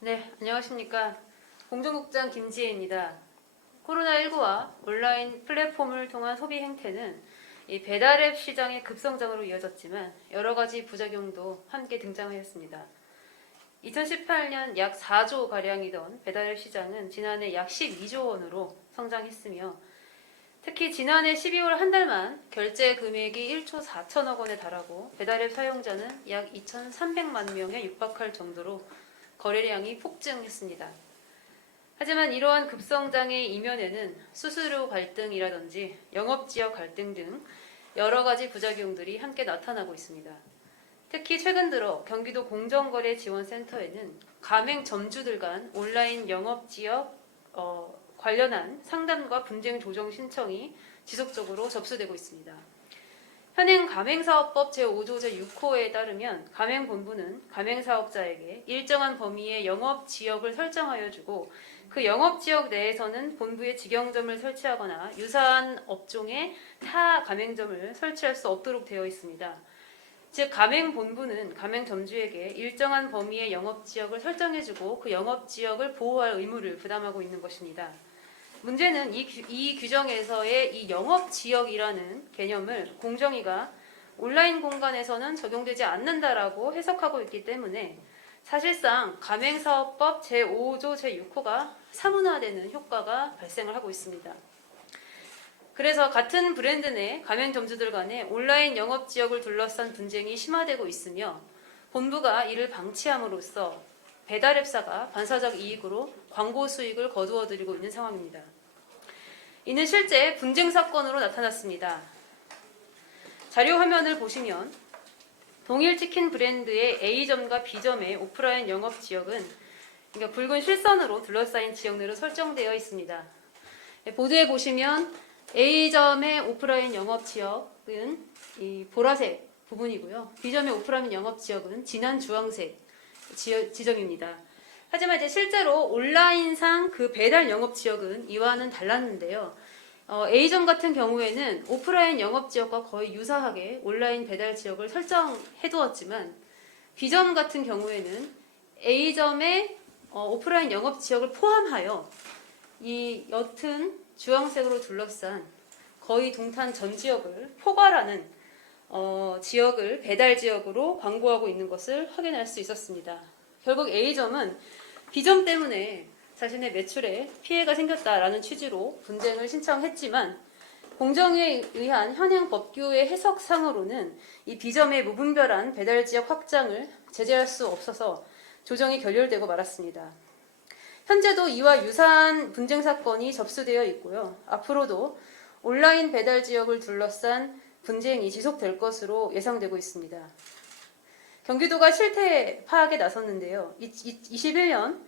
네, 안녕하십니까. 공정국장 김지혜입니다. 코로나19와 온라인 플랫폼을 통한 소비 행태는 이 배달앱 시장의 급성장으로 이어졌지만 여러 가지 부작용도 함께 등장하였습니다. 2018년 약 4조 가량이던 배달앱 시장은 지난해 약 12조 원으로 성장했으며 특히 지난해 12월 한 달만 결제 금액이 1조 4천억 원에 달하고 배달앱 사용자는 약 2,300만 명에 육박할 정도로 거래량이 폭증했습니다. 하지만 이러한 급성장의 이면에는 수수료 갈등이라든지 영업지역 갈등 등 여러 가지 부작용들이 함께 나타나고 있습니다. 특히 최근 들어 경기도 공정거래지원센터에는 가맹점주들 간 온라인 영업지역 관련한 상담과 분쟁 조정 신청이 지속적으로 접수되고 있습니다. 현행 가맹사업법 제5조 제6호에 따르면 가맹본부는 가맹사업자에게 일정한 범위의 영업지역을 설정하여 주고 그 영업지역 내에서는 본부의 직영점을 설치하거나 유사한 업종의 타 가맹점을 설치할 수 없도록 되어 있습니다. 즉 가맹본부는 가맹점주에게 일정한 범위의 영업지역을 설정해주고 그 영업지역을 보호할 의무를 부담하고 있는 것입니다. 문제는 이 규정에서의 이 영업지역이라는 개념을 공정위가 온라인 공간에서는 적용되지 않는다라고 해석하고 있기 때문에 사실상 가맹사업법 제5조 제6호가 사문화되는 효과가 발생을 하고 있습니다. 그래서 같은 브랜드 내 가맹점주들 간의 온라인 영업지역을 둘러싼 분쟁이 심화되고 있으며 본부가 이를 방치함으로써 배달앱사가 반사적 이익으로 광고 수익을 거두어들이고 있는 상황입니다. 이는 실제 분쟁 사건으로 나타났습니다. 자료 화면을 보시면 동일 치킨 브랜드의 A점과 B점의 오프라인 영업지역은 그러니까 붉은 실선으로 둘러싸인 지역 내로 설정되어 있습니다. 보드에 보시면 A점의 오프라인 영업지역은 이 보라색 부분이고요. B점의 오프라인 영업지역은 진한 주황색 지점입니다. 하지만 이제 실제로 온라인상 그 배달 영업지역은 이와는 달랐는데요. A점 같은 경우에는 오프라인 영업지역과 거의 유사하게 온라인 배달 지역을 설정해 두었지만 B점 같은 경우에는 A점의 오프라인 영업지역을 포함하여 이 옅은 주황색으로 둘러싼 거의 동탄 전 지역을 포괄하는 지역을 배달 지역으로 광고하고 있는 것을 확인할 수 있었습니다. 결국 A점은 B점 때문에 자신의 매출에 피해가 생겼다라는 취지로 분쟁을 신청했지만 공정위에 의한 현행 법규의 해석상으로는 이 B점의 무분별한 배달 지역 확장을 제재할 수 없어서 조정이 결렬되고 말았습니다. 현재도 이와 유사한 분쟁 사건이 접수되어 있고요. 앞으로도 온라인 배달 지역을 둘러싼 분쟁이 지속될 것으로 예상되고 있습니다. 경기도가 실태 파악에 나섰는데요. 21년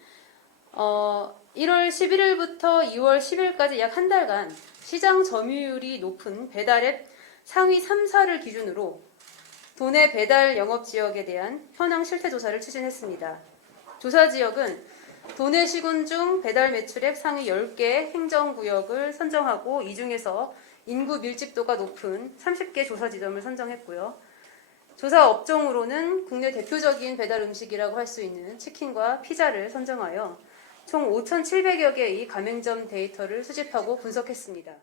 1월 11일부터 2월 10일까지 약 한 달간 시장 점유율이 높은 배달앱 상위 3사를 기준으로 도내 배달 영업지역에 대한 현황 실태조사를 추진했습니다. 조사 지역은 도내 시군 중 배달 매출액 상위 10개 행정구역을 선정하고 이 중에서 인구 밀집도가 높은 30개 조사 지점을 선정했고요. 조사 업종으로는 국내 대표적인 배달 음식이라고 할 수 있는 치킨과 피자를 선정하여 총 5,700여 개의 가맹점 데이터를 수집하고 분석했습니다.